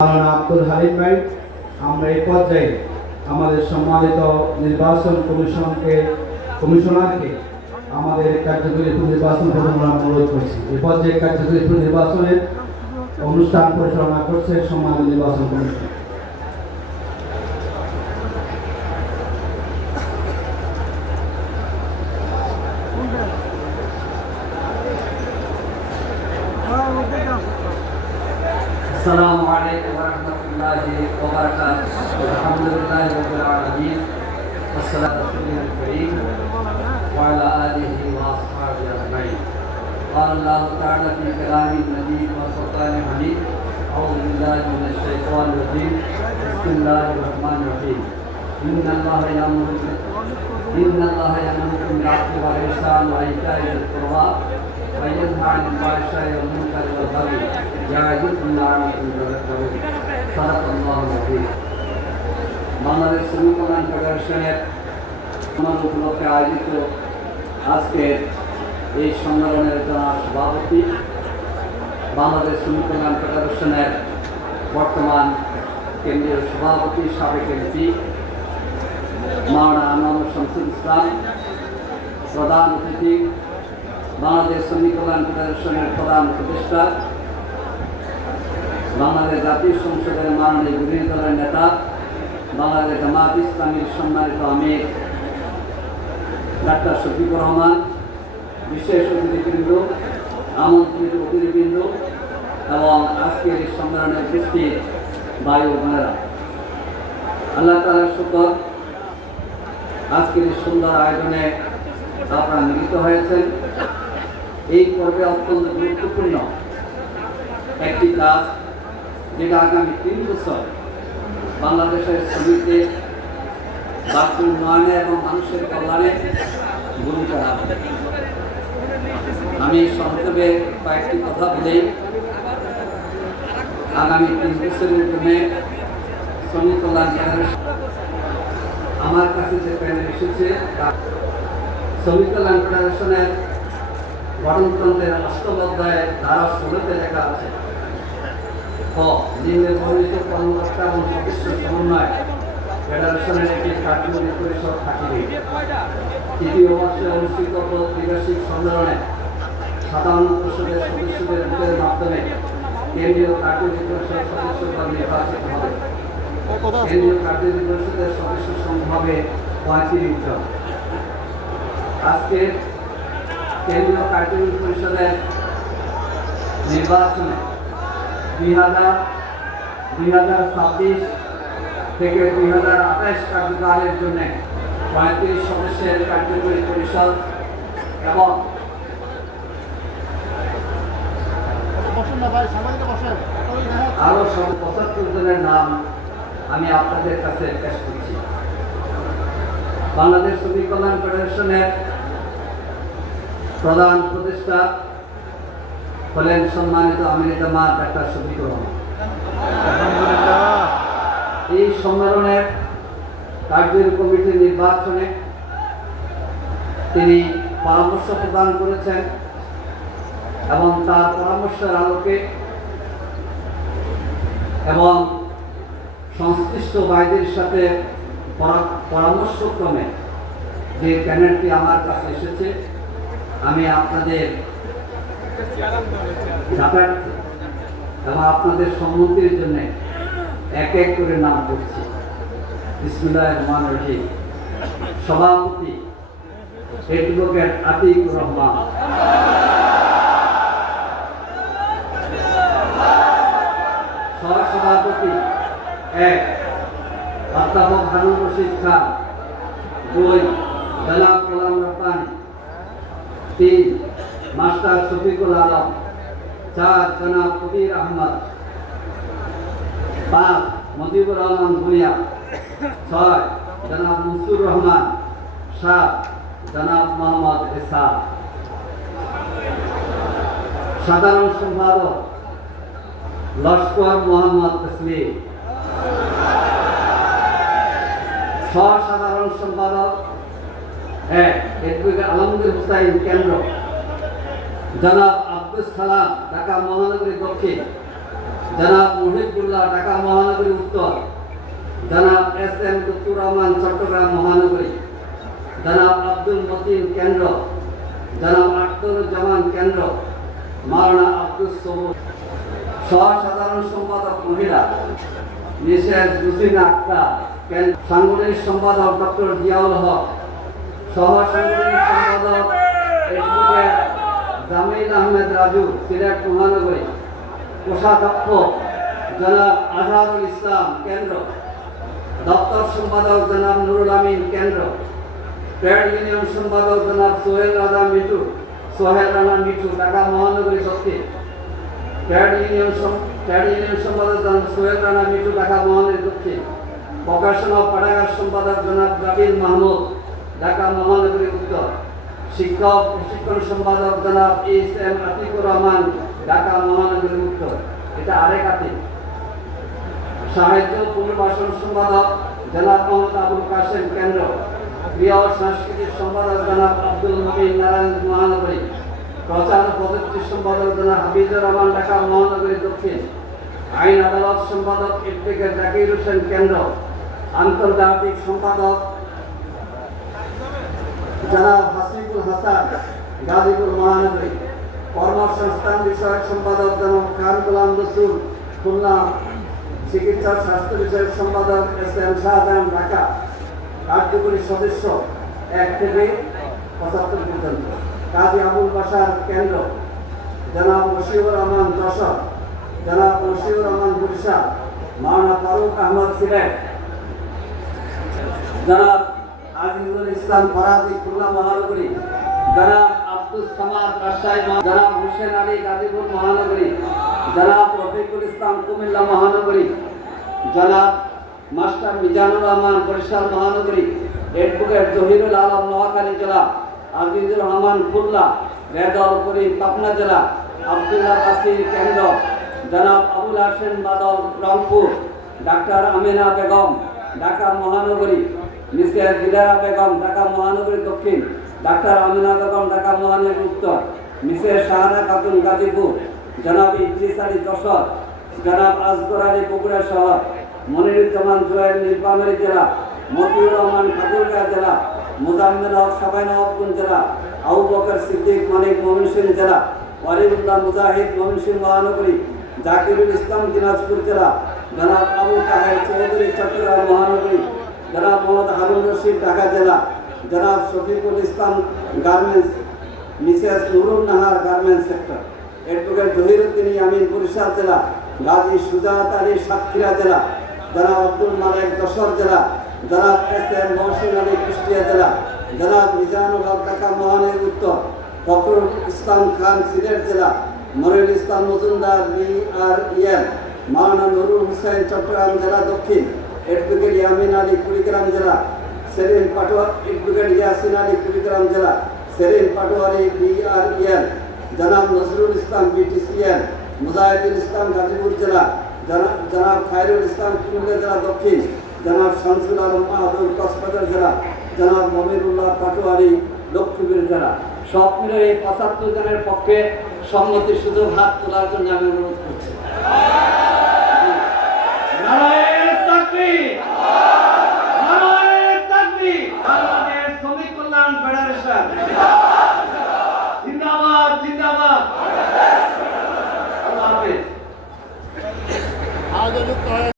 আব্দুল হালিম ভাই, আমরা এই পর্যায়ে আমাদের সম্মানিত নির্বাচন কমিশনারকে আমাদের কার্যকরী নির্বাচন পরিচালনা অনুরোধ করছি। এই পর্যায়ে কার্যকরী নির্বাচনের অনুষ্ঠান পরিচালনা করছে সম্মানিত নির্বাচন কমিশন। السلام عليكم ورحمة الله وبركاته. الحمد لله رب العالمين والصلاة والسلام الكريم وعلى آله وأصحابه أجمعين. قال الله تعالى في كلام المجيد والفرقان الحميد: أعوذ بالله من الشيطان الرجيم. بسم الله الرحمن الرحيم. إن الله يأمركم بالعدل والإحسان وإيتاء ذي القربى وينهى عن الفحشاء والمنكر والبغي يعظكم لعلكم تذكرون. صدق الله العظيم. বাংলাদেশ শ্রমিক কল্যাণ ফেডারেশনের উপলক্ষে আয়োজিত আজকের এই সম্মেলনের সভাপতি, বাংলাদেশ শ্রমিক কল্যাণ ফেডারেশনের বর্তমান কেন্দ্রীয় সভাপতি, সাবেক এমপি মাওলানা আনোয়ার শামসুল ইসলাম, প্রধান অতিথি বাংলাদেশ শ্রমিক কল্যাণ ফেডারেশনের প্রধান উপদেষ্টা, বাংলাদেশ জাতীয় সংসদের মাননীয় বিরোধী দলের নেতা, বাংলাদেশ জামাত ইসলামীর সম্মানিত আমির ডাক্তার শফিকুর রহমান, বিশেষ অতিথিবৃন্দ, আমন্ত্রিত অতিথিবৃন্দ এবং আজকের এই সম্মেলনে উপস্থিত ভাই ও বোনেরা, আল্লাহ তাআলার শুকর, আজকের এই সুন্দর আয়োজনে আপনারা মিলিত হয়েছেন। এই পর্বে অত্যন্ত গুরুত্বপূর্ণ একটি কাজ, যেটা আগামী 3 বছর বাংলাদেশের শ্রমিকদের বাস্তব উন্নয়নে এবং মানুষের কল্যাণে ভূমিকা রাখবে। আমি সংক্ষেপে কয়েকটি কথা বলেই আগামী 3 বছরের জন্য শ্রমিক কল্যাণ ফেডারেশন আমার কাছে যে প্যানেল এসেছে, শ্রমিক কল্যাণ ফেডারেশনের গঠনতন্ত্রের 8ম অধ্যায়ে ধারা 16-তে লেখা আছে: নিম্নে বর্ণিত কর্মকর্তা এবং সদস্য সমন্বয় ফেডারেশনের একটি কার্যকরী পরিষদ থাকিবে। তৃতীয় বর্ষে অনুষ্ঠিত ত্রিবার্ষিক সম্মেলনে 57 সদস্যদের ভোটের মাধ্যমে কেন্দ্রীয় কার্যকরী পরিষদ সদস্যপদ নির্বাচিত হবে। কেন্দ্রীয় কার্যকরী পরিষদের সদস্য সংখ্যা হবে 35 জন। আজকে কেন্দ্রীয় কার্যকরী পরিষদের নির্বাচনে 2026 থেকে 2028 কার্যকালের জন্য 35 সদস্যের কার্যকরী পরিষদ এবং আরো 75 জনের নাম আমি আপনাদের কাছে পেশ করছি। বাংলাদেশ শ্রমিক কল্যাণ ফেডারেশনের প্রধান উপদেষ্টা হলেন সম্মানিত আমির জামাত ডাক্তার শফিকুর রহমান। এই সম্মেলনের কার্যকরী কমিটির নির্বাচনে তিনি পরামর্শ প্রদান করেছেন এবং তার পরামর্শের আলোকে এবং সংশ্লিষ্ট ভাইদের সাথে পরামর্শক্রমে যে প্যানেলটি আমার কাছে এসেছে, আমি আপনাদের এবং আপনাদের সম্মতির জন্য এক এক করে নাম করছি। বিসমিল্লাহির রহমানির রহিম। সভাপতি অ্যাডভোকেট আতিকুর রহমান, সহসভাপতি 1 অধ্যাপক হারুন রশিদ খান, 2 জনাব গোলাম রব্বানী, 3 মাস্টার শফিকুল আলম, 4 জনাব কবির আহমদ, 5 মজিবুর রহমান ভুঁইয়া, 6 জনাব মুনসুর রহমান, 7 জনাব মোহাম্মদ ইসহাক। সাধারণ সম্পাদক লস্কর মোহাম্মদ তসলিম। সহসাধারণ সম্পাদক 1 অ্যাডভোকেট আলমগীর হুসাইন কেন্দ্র, জনাব আব্দুল সালাম ঢাকা মহানগরী দক্ষিণ, জনাব মুহিবুল্লাহ ঢাকা মহানগরী উত্তর, জনাব এস এম লুৎফুর রহমান চট্টগ্রাম মহানগরী, জনাব আব্দুল মতিন কেন্দ্র, জনাব আখতারুজ্জামান কেন্দ্র, মাওলানা আব্দুল সবুর। সহ-সাধারণ সম্পাদক মহিলা মিসেস রুজিনা আক্তার, সাংগঠনিক সম্পাদক ডক্টর জিয়াউল হক, সহ-সাংগঠনিক সম্পাদক অ্যাডভোকেট জামিল আহমেদ রাজু সিলেট মহানগরী, কোষাধ্যক্ষ জনাব আজহারুল ইসলাম কেন্দ্র, দপ্তর সম্পাদক জনাব নুরুল আমিন কেন্দ্র, ট্রেড ইউনিয়ন সম্পাদক জনাব সোহেল রানা মিঠু ঢাকা মহানগরী দক্ষিণ, ট্রেড ইউনিয়ন সম্পাদক জনাব সোহেল রানা মিঠু ঢাকা মহানগরী দক্ষিণ, প্রকাশনা ও পাঠাগার সম্পাদক জনাব জাবির মাহমুদ ঢাকা মহানগরী উত্তর, শিক্ষক প্রশিক্ষণ সম্পাদক জনাব এস এম আতিকুর রহমান ঢাকা মহানগরী উত্তর। এটা আরেক আতিক। সাহিত্য পুনর্বাসন সম্পাদক জনাব মোহাম্মদ আবুল কাশেম কেন্দ্র, ক্রিয়া ও সাংস্কৃতিক সম্পাদক জনাব আব্দুল মবিন নারায়ণ মহানগরী, প্রচার ও প্রযুক্তি সম্পাদক জনাব হাফিজুর রহমান ঢাকা মহানগরী দক্ষিণ, আইন আদালত সম্পাদক অ্যাডভোকেট জাকির হোসেন কেন্দ্র, আন্তর্জাতিক সম্পাদক জনাব হাসিবুল হাসান গাজীপুর মহানগরী, কর্মসংস্থান বিষয়ক সম্পাদক জনাব খান গোলাম রসুল খুলনা, চিকিৎসা স্বাস্থ্য বিষয়ক সম্পাদক এস এম শাহজাহান ঢাকা, কার্যকরী সদস্য 1 থেকে 75 পর্যন্ত, কাজী আবুল বাশার কেন্দ্র, জনাব মশিউর রহমান যশোর, জনাব মশিউর রহমান বরিশাল, মাওলানা ফারুক আহমদ সিলেট, জনাব আজিজুল ইসলাম ফরাজি খুলনা মহানগরী, জনাব আব্দুল সামাদ রাজশাহী, জনাব হুসেন আলী গাজীপুর মহানগরী, জনাব রফিকুল ইসলাম কুমিল্লা মহানগরী, জনাব মাস্টার মিজানুর রহমান বরিশাল মহানগরী, অ্যাডভোকেট জহিরুল আলম নোয়াখালী জেলা, আজিজুর রহমান খুলনা, রেজাউল করিম পাবনা জেলা, আব্দুল্লাহ কাসির কেন্দ্র, জনাব আবুল হাসেন বাদল রংপুর, ডাক্তার আমিনা বেগম ঢাকা মহানগরী, মিসেস দিলারা বেগম ঢাকা মহানগরী দক্ষিণ, ডাক্তার আমিনা বেগম ঢাকা মহানগরী উত্তর, মিসেস শাহানা খাতুন গাজীপুর, জনাব ইদ্রিস আলী যশোর, জনাব আসগর আলী বগুড়া শহর, মনিরুজ্জামান জুয়েল নীলফামারী জেলা, মতিউর রহমান ঠাকুরগাঁও জেলা, মুজাম্মেল হক সাবাইনবাবগঞ্জ জেলা, আবু বকর সিদ্দিক মানিক ময়মনসিংহ জেলা, ওয়ালিউল্লাহ মুজাহিদ ময়মনসিংহ মহানগরী, জাকিরুল ইসলাম দিনাজপুর জেলা, জনাব আবু তাহের চৌধুরী চট্টগ্রাম মহানগরী, জনাব মোহাম্মদ হারুন রশিদ ঢাকা জেলা, জনাব Shafiqul Islam garments, Mrs Nurun Nahar garments sector, advocate Jahiruddin Yamin Barishal জেলা, গাজী সুজাত আলী সাতক্ষীরা জেলা, জনাব আব্দুল মালেক যশোর জেলা, জনাব এস এম মহসিন আলী কুষ্টিয়া জেলা, জনাব মিজানুল হক ঢাকা মহানগরী উত্তর, ফখরুল ইসলাম খান সিলেট জেলা, মনিরুল ইসলাম মজুমদার বিআরইএল, মাওলানা নুরুল হুসাইন চট্টগ্রাম জেলা দক্ষিণ, অ্যাডভোকেট ইয়ামিন আলী কুড়িগ্রাম জেলা, সেলিম পাটোয়ারি, অ্যাডভোকেট ইয়াসিন আলী কুড়িগ্রাম জেলা, সেলিম পাটোয়ারি বিআরইএল, জনাব নজরুল ইসলাম বিটিসিএল, মুজাহিদুল ইসলাম গাজীপুর জেলা, জনাব খায়রুল ইসলাম কুমিল্লা জেলা দক্ষিণ, জনাব শামসুল আলম মাহাদুর কক্সবাজার জেলা, জনাব মমিরুল্লাহ পাটোয়ারি লক্ষ্মীপুর জেলা। সব মিলে এই 75 জনের পক্ষে সম্মতির সুযোগ হাত তোলার জন্য আমি অনুরোধ করছি।